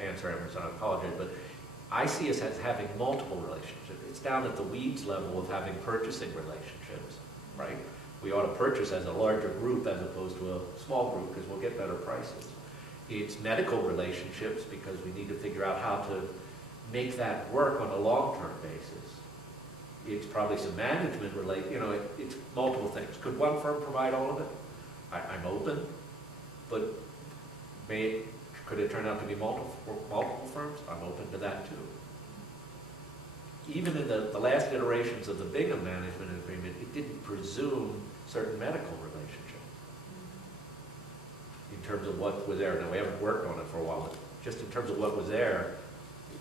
answer, Emerson, I apologize, but I see us as having multiple relationships. It's down at the weeds level of having purchasing relationships, right? We ought to purchase as a larger group as opposed to a small group because we'll get better prices. It's medical relationships because we need to figure out how to make that work on a long-term basis. It's probably some management it's multiple things. Could one firm provide all of it? I'm open, but could it turn out to be multiple firms? I'm open to that too. Even in the last iterations of the Bingham management agreement, it didn't presume certain medical relationships in terms of what was there. Now, we haven't worked on it for a while, but just in terms of what was there,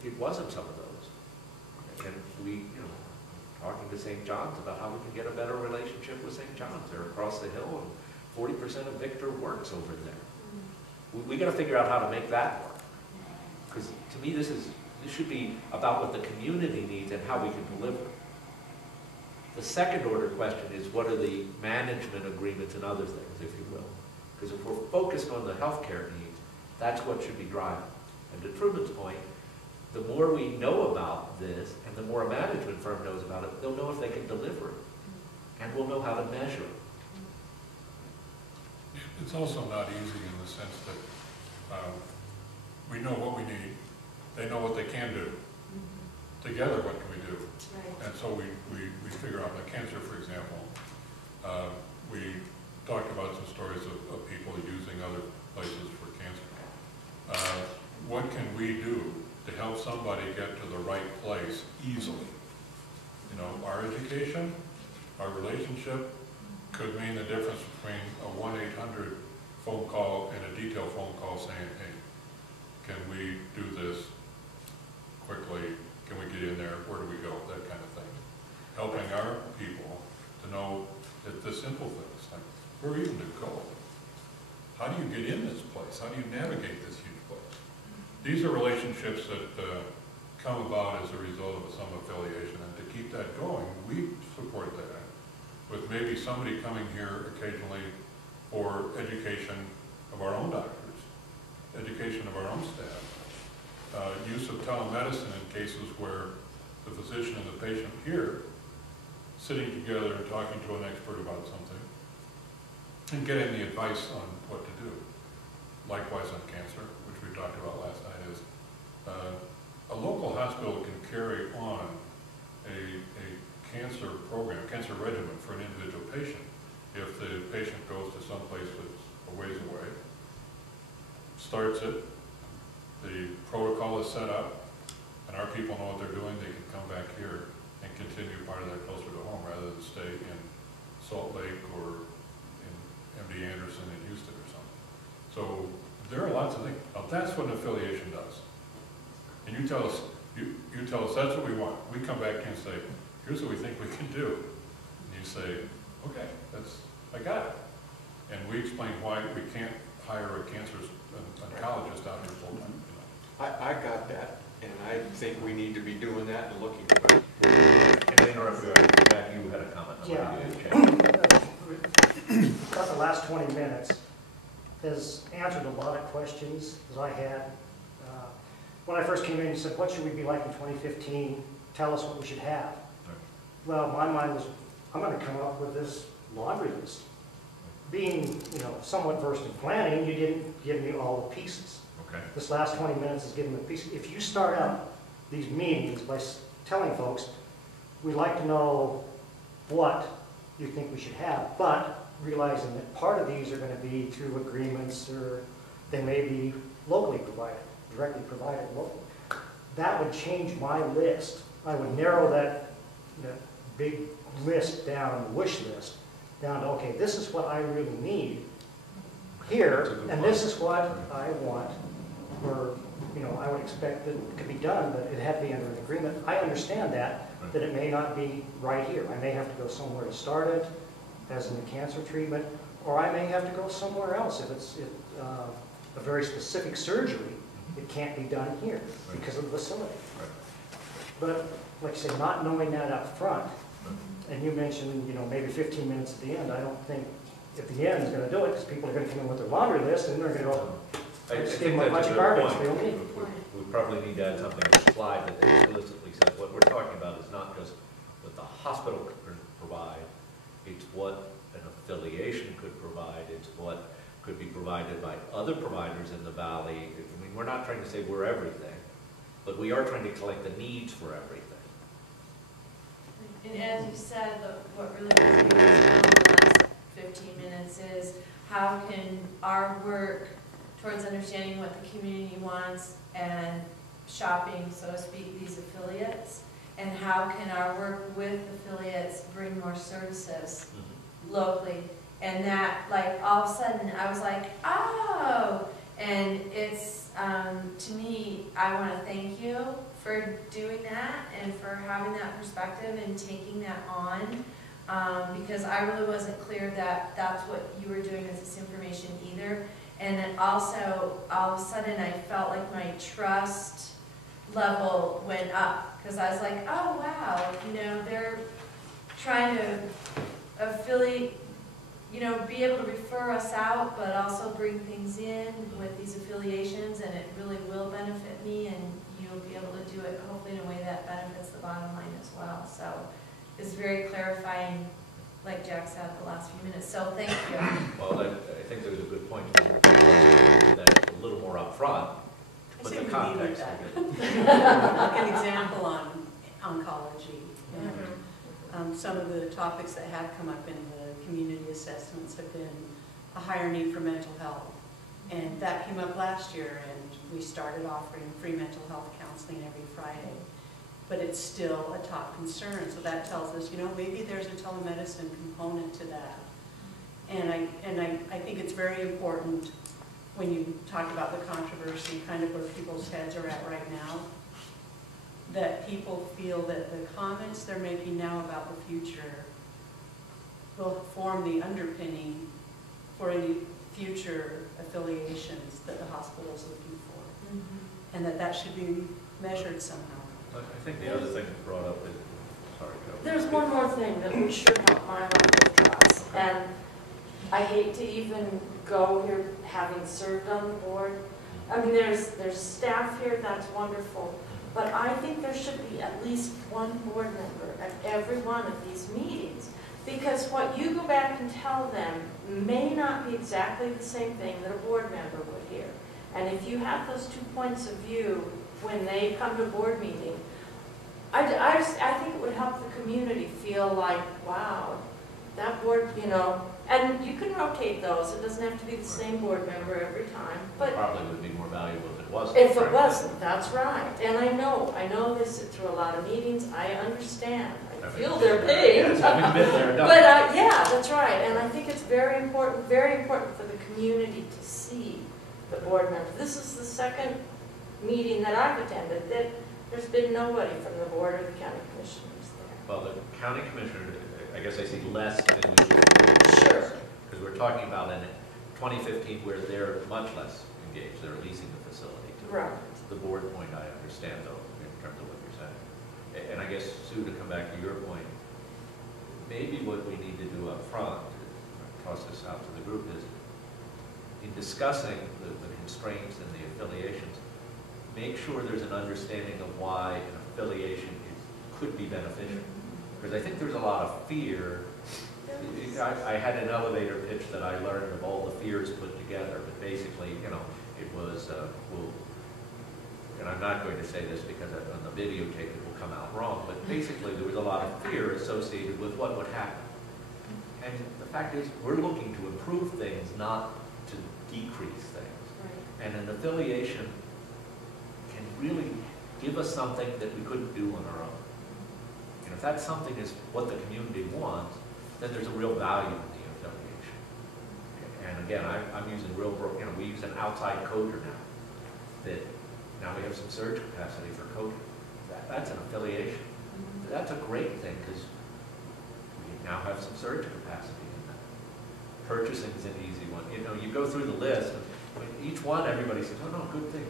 it wasn't some of those. And we, talking to St. John's about how we can get a better relationship with St. John's. They're across the hill, and 40% of Victor works over there. We got to figure out how to make that work. Because to me, this should be about what the community needs and how we can deliver. The second order question is, what are the management agreements and other things, if you will? Because if we're focused on the healthcare needs, that's what should be driving. And to Truman's point, the more we know about this, and the more a management firm knows about it, they'll know if they can deliver it. And we'll know how to measure it. It's also not easy in the sense that we know what we need, they know what they can do. Together, what can we do? Right. And so we figure out, like cancer, for example, we talked about some stories of people using other places for cancer. What can we do to help somebody get to the right place easily? Our education, our relationship could mean the difference between a 1-800 phone call and a detailed phone call saying, hey, can we do this quickly? Can we get in there? Where do we go? That kind of thing. Helping our people to know that the simple things, like where even to go? How do you get in this place? How do you navigate this huge place? These are relationships that come about as a result of some affiliation, and to keep that going, we support that with maybe somebody coming here occasionally for education of our own doctors, education of our own staff, use of telemedicine in cases where the physician and the patient here sitting together and talking to an expert about something and getting the advice on what to do. Likewise on cancer, which we talked about last night, is a local hospital can carry on a cancer program, cancer regimen for an individual patient. If the patient goes to some place that's a ways away, starts it, the protocol is set up, and our people know what they're doing, they can come back here and continue part of that closer to home rather than stay in Salt Lake or in MD Anderson in Houston or something. So there are lots of things. Now that's what an affiliation does. And you tell us, you tell us that's what we want. We come back and say, here's what we think we can do. And you say, okay, I got it. And we explain why we can't hire a cancer oncologist out here full time. I got that, and I think we need to be doing that and looking at it. And I interrupt you, Jack, you had a comment. About the last 20 minutes has answered a lot of questions that I had. When I first came in, you said, what should we be like in 2015? Tell us what we should have. Well, my mind was, I'm going to come up with this laundry list. Being, somewhat versed in planning, you didn't give me all the pieces. Okay. This last 20 minutes is giving the pieces. If you start out these meetings by telling folks, we'd like to know what you think we should have, but realizing that part of these are going to be through agreements, or they may be locally provided, directly provided locally. That would change my list. I would narrow that big list down, the wish list, down to, okay, this is what I really need here, and this is what I want, or, I would expect that it could be done, but it had to be under an agreement. I understand that, that it may not be right here. I may have to go somewhere to start it, as in the cancer treatment, or I may have to go somewhere else if it's a very specific surgery. It can't be done here because of the facility. But like I say, not knowing that up front, and you mentioned, you know, maybe 15 minutes at the end, I don't think at the end is going to do it, because people are going to come in with their laundry list, and they're going to go, I just think give them a that's bunch a of good garbage point. they don't need. We probably need to add something to the slide that explicitly says what we're talking about is not just what the hospital could provide, it's what an affiliation could provide, it's what could be provided by other providers in the valley. I mean, we're not trying to say we're everything, but we are trying to collect the needs for everything. And as you said, what really resonates in the last 15 minutes is how can our work towards understanding what the community wants and shopping, so to speak, these affiliates, and how can our work with affiliates bring more services locally. And that, like, all of a sudden, I was like, oh! And it's, to me, I want to thank you for doing that and for having that perspective and taking that on, because I really wasn't clear that that's what you were doing with this information either. And then also, all of a sudden, I felt like my trust level went up, because I was like, oh, wow, you know, they're trying to affiliate, you know, be able to refer us out, but also bring things in with these affiliations, and it really will benefit me, and you'll be able to do it hopefully in a way that benefits the bottom line as well. So it's very clarifying, like Jack said, the last few minutes. So thank you. Well, I think there's a good point that a little more upfront to I put say the we context. leave Like an example on oncology. Some of the topics that have come up in the community assessments have been a higher need for mental health. And that came up last year, and we started offering free mental health counseling every Friday. But it's still a top concern, so that tells us, you know, maybe there's a telemedicine component to that. And I think it's very important when you talk about the controversy, kind of where people's heads are at right now, that people feel that the comments they're making now about the future will form the underpinning for any future affiliations that the hospital is looking for, and that should be measured somehow. I think the other thing that's brought up is, sorry, Joe. There's one more thing that would sure help my level of trust, and I hate to even go here having served on the board. I mean, there's staff here, that's wonderful, but I think there should be at least one board member at every one of these meetings, because what you go back and tell them may not be exactly the same thing that a board member would hear. And if you have those 2 points of view when they come to a board meeting, I think it would help the community feel like, wow, that board, you know, and you can rotate those. It doesn't have to be the same board member every time. But Probably would be more valuable if it wasn't. if it frankly. wasn't, that's right. And I know they sit through a lot of meetings. I understand. I feel their pain. Yes, having been there, done. But yeah, that's right. And I think it's very important for the community to see the board members. This is the second meeting that I've attended that there's been nobody from the board or the county commissioners there. Well, the county commissioner, I guess I see less than usual. Sure. Because we're talking about in 2015 where they're much less engaged. They're leasing the facility. Right. The board point I understand though, in terms of what you're saying. And I guess, Sue, to come back to your point, maybe what we need to do up front, toss this out to the group, is in discussing the constraints and the affiliations, make sure there's an understanding of why an affiliation could be beneficial. Because I think there's a lot of fear. I had an elevator pitch that I learned of all the fears put together, but basically, you know, it was, and I'm not going to say this because on the videotape it will come out wrong, but basically there was a lot of fear associated with what would happen. And the fact is, we're looking to improve things, not to decrease things. Right. And an affiliation can really give us something that we couldn't do on our own. And if that something is what the community wants, then there's a real value in the affiliation. And again, I'm using real, you know, we use an outside coder now. That now we have some surge capacity for coding. That's an affiliation. That's a great thing, because we now have some surge capacity in that. Purchasing is an easy one. You know, you go through the list, and each one, everybody says, oh no, good thing,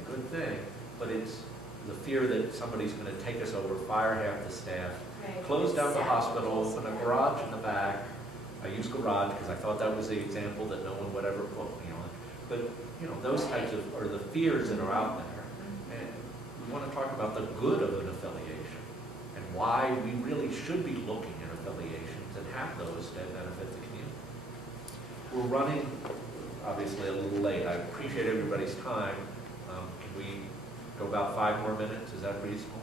but it's the fear that somebody's gonna take us over, fire half the staff, Right. close down the Staff. hospital, open a garage in the back. I use garage because I thought that was the example that no one would ever quote me on. But, you know, those types of, or the fears that are out there. And we want to talk about the good of an affiliation and why we really should be looking at affiliations and have those that benefit the community. We're running, obviously, a little late. I appreciate everybody's time. Can we go about 5 more minutes? Is that reasonable?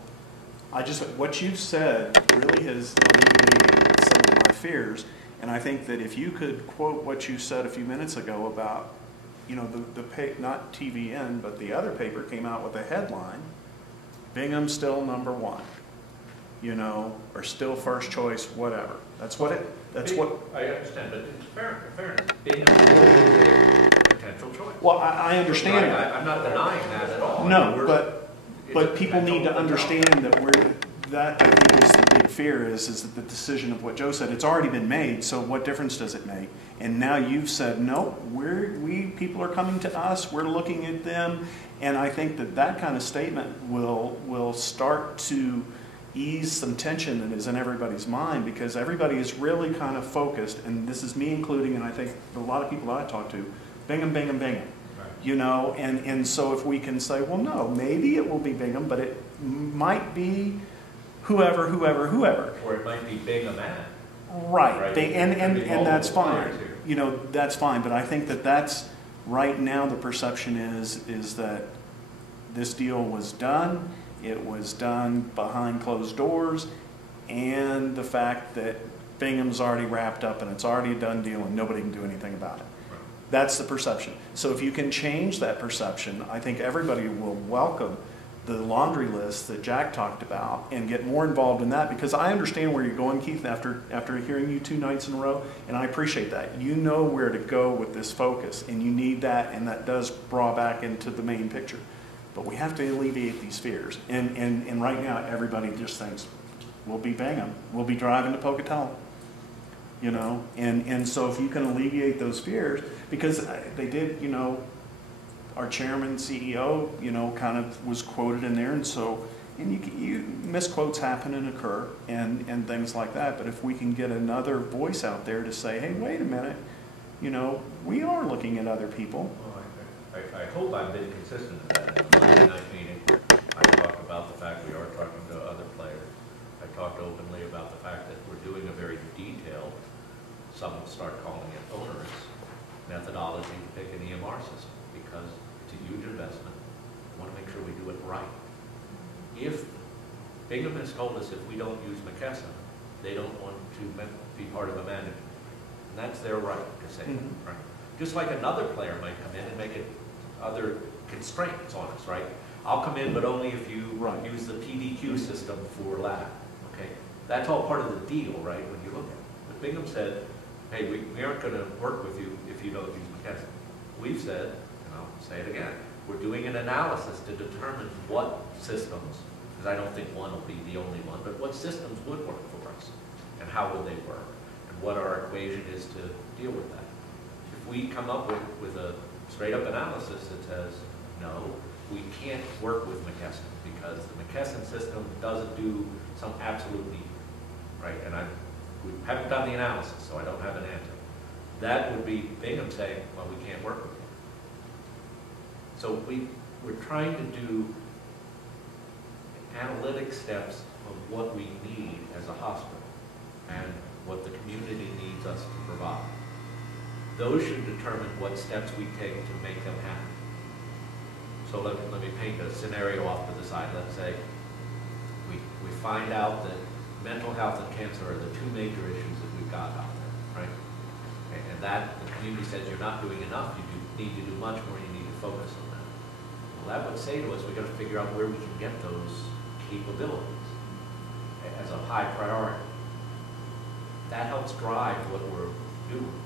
What you've said really has alleviated some of my fears. And I think that if you could quote what you said a few minutes ago about, you know, not TVN, but the other paper came out with a headline, Bingham still #1, you know, or still first choice, whatever. That's what. I understand, but in fairness, Bingham is a potential choice. Well, I understand Right, that. I'm not denying that at all. No, It's but a people need to potential understand that I think is the big fear is that the decision of what Joe said, it's already been made, so what difference does it make? And now you've said, no, people are coming to us, we're looking at them, and I think that kind of statement will start to ease some tension that is in everybody's mind, because everybody is really kind of focused, and this is me including, and I think a lot of people that I talk to, Bingham, Bingham, Bingham. You know, and so if we can say, well, no, maybe it will be Bingham, but it might be whoever. Or it might be Bingham and. Right, and that's fine. multiple players here. You know, that's fine, but I think that's, right now the perception is that this deal was done, it was done behind closed doors, and the fact that Bingham's already wrapped up and it's already a done deal and nobody can do anything about it. That's the perception. So if you can change that perception, I think everybody will welcome the laundry list that Jack talked about and get more involved in that, because I understand where you're going, Keith, after hearing you 2 nights in a row, and I appreciate that. You know where to go with this focus, and you need that, and that does draw back into the main picture. But we have to alleviate these fears. And right now, everybody just thinks, we'll be Bingham, we'll be driving to Pocatello. You know, and so if you can alleviate those fears, because they did, you know, our chairman, CEO, you know, kind of was quoted in there, and so, and you misquotes happen and occur, and things like that, but if we can get another voice out there to say, hey, wait a minute, you know, we are looking at other people. Well, I hope I've been consistent with that. In the Monday night meeting, I talked about the fact we are talking to other players. I talked openly about the fact that we're doing a very detailed, some will start calling it onerous, methodology to pick an EMR system, because it's a huge investment. We want to make sure we do it right. If Bingham has told us if we don't use McKesson, they don't want to be part of a management. And that's their right to say that, right? Just like another player might come in and make it other constraints on us, right? I'll come in, but only if you use the PDQ system for lab, okay? That's all part of the deal, right, when you look at it. But Bingham said, hey, we aren't going to work with you if you don't use McKesson. We've said, and I'll say it again, we're doing an analysis to determine what systems, because I don't think one will be the only one, but what systems would work for us, and how would they work, and what our equation is to deal with that. If we come up with a straight-up analysis that says, no, we can't work with McKesson because the McKesson system doesn't do some absolute need, right? And we haven't done the analysis, so I don't have an answer. That would be Bingham saying, well, we can't work with you. So we're trying to do analytic steps of what we need as a hospital and what the community needs us to provide. Those should determine what steps we take to make them happen. So let me paint a scenario off to the side. Let's say we find out that mental health and cancer are the 2 major issues that we've got out there, right? And that the community says you're not doing enough, you need to do much more, you need to focus on that. Well, that would say to us, we've got to figure out where we can get those capabilities as a high priority. That helps drive what we're doing.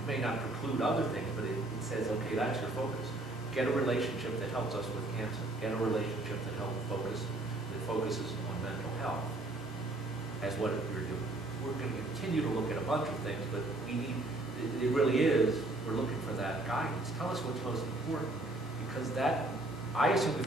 It may not preclude other things, but it says, okay, that's your focus. Get a relationship that helps us with cancer. Get a relationship that focuses on mental health. as what you're doing. We're going to continue to look at a bunch of things, but we need, it really is, we're looking for that guidance. Tell us what's most important, because that, I assume if